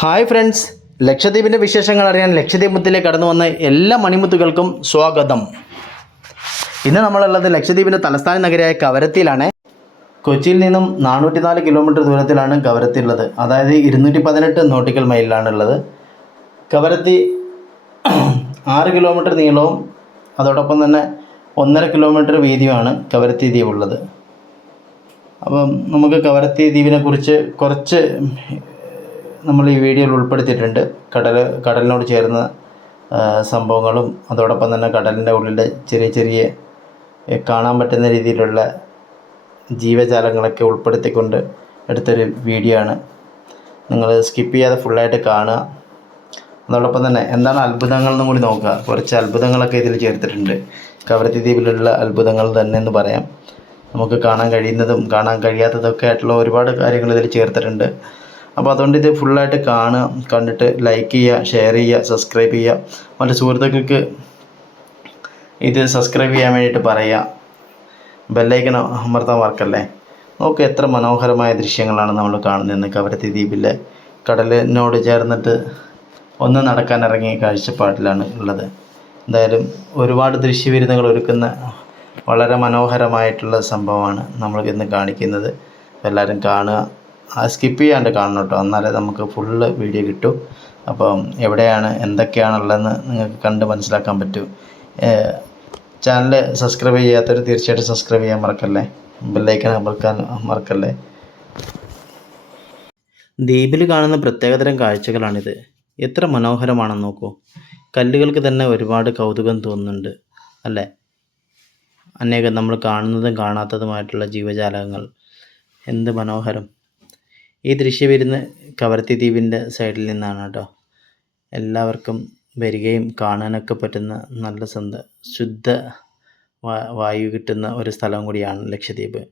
Hi friends, ലക്ഷദ്വീപിൻ്റെ വിശേഷങ്ങൾ അറിയാൻ ലക്ഷദ്വീപ് മുത്തിലേക്ക് കടന്നു വന്ന എല്ലാ മണിമുത്തുകൾക്കും സ്വാഗതം. ഇന്ന് നമ്മളുള്ളത് ലക്ഷദ്വീപിൻ്റെ തലസ്ഥാന നഗരിയായ കവരത്തിയിലാണ്. കൊച്ചിയിൽ നിന്നും 404 കിലോമീറ്റർ ദൂരത്തിലാണ് കവരത്തി ഉള്ളത്. അതായത് 218 നോട്ടിക്കൽ മൈലിലാണുള്ളത്. കവരത്തി 6 കിലോമീറ്റർ നീളവും അതോടൊപ്പം തന്നെ 1.5 കിലോമീറ്റർ വീതിയുമാണ് കവരത്തി ദ്വീപുള്ളത്. അപ്പം നമുക്ക് കവരത്തി ദ്വീപിനെ കുറിച്ച് കുറച്ച് നമ്മൾ ഈ വീഡിയോയിൽ ഉൾപ്പെടുത്തിയിട്ടുണ്ട്. കടലിനോട് ചേർന്ന സംഭവങ്ങളും അതോടൊപ്പം തന്നെ കടലിൻ്റെ ഉള്ളിലെ ചെറിയ ചെറിയ കാണാൻ പറ്റുന്ന രീതിയിലുള്ള ജീവജാലങ്ങളൊക്കെ ഉൾപ്പെടുത്തിക്കൊണ്ട് എടുത്തൊരു വീഡിയോ ആണ്. നിങ്ങൾ സ്കിപ്പ് ചെയ്യാതെ ഫുള്ളായിട്ട് കാണുക. അതോടൊപ്പം തന്നെ എന്താണ് അത്ഭുതങ്ങൾ എന്നും കൂടി നോക്കുക. കുറച്ച് അത്ഭുതങ്ങളൊക്കെ ഇതിൽ ചേർത്തിട്ടുണ്ട്. കവരത്തി ദ്വീപിലുള്ള അത്ഭുതങ്ങൾ തന്നെ എന്ന് പറയാം. നമുക്ക് കാണാൻ കഴിയുന്നതും കാണാൻ കഴിയാത്തതൊക്കെ ആയിട്ടുള്ള ഒരുപാട് കാര്യങ്ങൾ ഇതിൽ ചേർത്തിട്ടുണ്ട്. അപ്പോൾ അതുകൊണ്ട് ഇത് ഫുള്ളായിട്ട് കാണുക. കണ്ടിട്ട് ലൈക്ക് ചെയ്യുക, ഷെയർ ചെയ്യുക, സബ്സ്ക്രൈബ് ചെയ്യുക. മറ്റു സുഹൃത്തുക്കൾക്ക് ഇത് സബ്സ്ക്രൈബ് ചെയ്യാൻ വേണ്ടിയിട്ട് പറയുക. ബെല്ലൈക്കൺ അമർത്താൻ മറക്കല്ലേ. നോക്ക്, എത്ര മനോഹരമായ ദൃശ്യങ്ങളാണ് നമ്മൾ കാണുന്നത്. കവരത്തി ദ്വീപിലെ കടലിനോട് ചേർന്നിട്ട് ഒന്ന് നടക്കാനിറങ്ങിയ കാഴ്ചപ്പാടിലാണ് ഉള്ളത്. എന്തായാലും ഒരുപാട് ദൃശ്യവിരുന്നുകൾ ഒരുക്കുന്ന വളരെ മനോഹരമായിട്ടുള്ള സംഭവമാണ് നമ്മൾ ഇന്ന് കാണിക്കുന്നത്. എല്ലാവരും കാണുക, സ്കിപ്പ് ചെയ്യാണ്ട് കാണണം കേട്ടോ, എന്നാലേ നമുക്ക് ഫുള്ള് വീഡിയോ കിട്ടും. അപ്പം എവിടെയാണ് എന്തൊക്കെയാണുള്ളതെന്ന് നിങ്ങൾക്ക് കണ്ട് മനസ്സിലാക്കാൻ പറ്റും. ചാനൽ സബ്സ്ക്രൈബ് ചെയ്യാത്തവർ തീർച്ചയായിട്ടും സബ്സ്ക്രൈബ് ചെയ്യാൻ മറക്കല്ലേ. ബെല്ലൈക്കൺ അമർത്താൻ മറക്കല്ലേ. ദ്വീപിൽ കാണുന്ന പ്രത്യേകതരം കാഴ്ചകളാണിത്. എത്ര മനോഹരമാണെന്ന് നോക്കൂ. കല്ലുകൾക്ക് തന്നെ ഒരുപാട് കൗതുകം തോന്നുന്നുണ്ട് അല്ലേ. അനേകം നമ്മൾ കാണുന്നതും കാണാത്തതുമായിട്ടുള്ള ജീവജാലങ്ങൾ, എന്ത് മനോഹരം. ഈ ദൃശ്യവിരുന്ന് കവരത്തി ദ്വീപിൻ്റെ സൈഡിൽ നിന്നാണ് കേട്ടോ. എല്ലാവർക്കും വരികയും കാണാനൊക്കെ പറ്റുന്ന നല്ല ശുദ്ധ വായു കിട്ടുന്ന ഒരു സ്ഥലം കൂടിയാണ് ലക്ഷദ്വീപ്.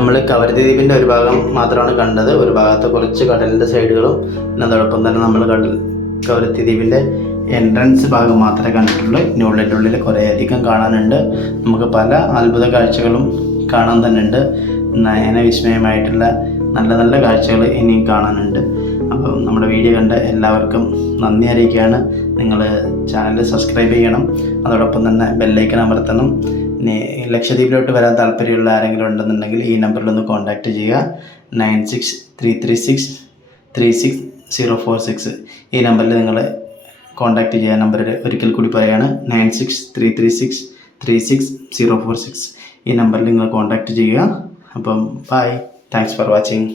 നമ്മൾ കവരത്തി ദ്വീപിൻ്റെ ഒരു ഭാഗം മാത്രമാണ് കണ്ടത്. ഒരു ഭാഗത്ത് കുറച്ച് കടലിൻ്റെ സൈഡുകളും പിന്നെ അതോടൊപ്പം തന്നെ നമ്മൾ കവരത്തി ദ്വീപിൻ്റെ എൻട്രൻസ് ഭാഗം മാത്രമേ കണ്ടിട്ടുള്ളൂ. ഇനി ഉള്ളിൽ കുറേയധികം കാണാനുണ്ട്. നമുക്ക് പല അത്ഭുത കാഴ്ചകളും കാണാൻ തന്നെ ഉണ്ട്. നയന വിസ്മയമായിട്ടുള്ള നല്ല നല്ല കാഴ്ചകൾ ഇനിയും കാണാനുണ്ട്. അപ്പം നമ്മുടെ വീഡിയോ കണ്ട എല്ലാവർക്കും നന്ദി അറിയിക്കുകയാണ്. നിങ്ങൾ ചാനൽ സബ്സ്ക്രൈബ് ചെയ്യണം, അതോടൊപ്പം തന്നെ ബെല്ലൈക്കൺ അമർത്തണം. ഇനി ലക്ഷദ്വീപിലോട്ട് വരാൻ താല്പര്യമുള്ള ആരെങ്കിലും ഉണ്ടെന്നുണ്ടെങ്കിൽ ഈ നമ്പറിലൊന്ന് കോൺടാക്റ്റ് ചെയ്യുക. 9633636046 ഈ നമ്പറിൽ നിങ്ങൾ കോൺടാക്റ്റ് ചെയ്യുക. നമ്പർ ഒരിക്കൽ കൂടി പറയുകയാണ്, 9633636046 ഈ നമ്പറിൽ നിങ്ങൾ കോൺടാക്റ്റ് ചെയ്യുക. അപ്പം ബൈ, താങ്ക്സ് ഫോർ വാച്ചിങ്.